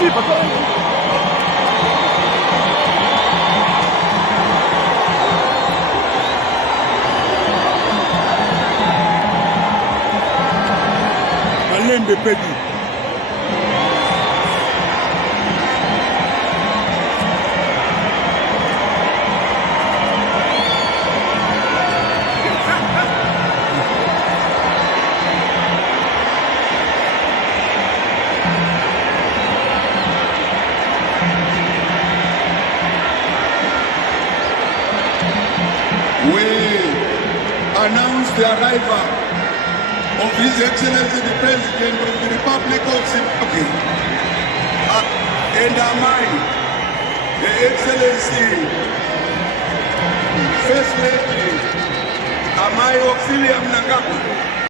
cheaper. Malembe Pedi. We announce the arrival of His Excellency the President of the Republic of Zimbabwe and Amai, the Excellency First Lady Amai Auxilia Mnangagwa.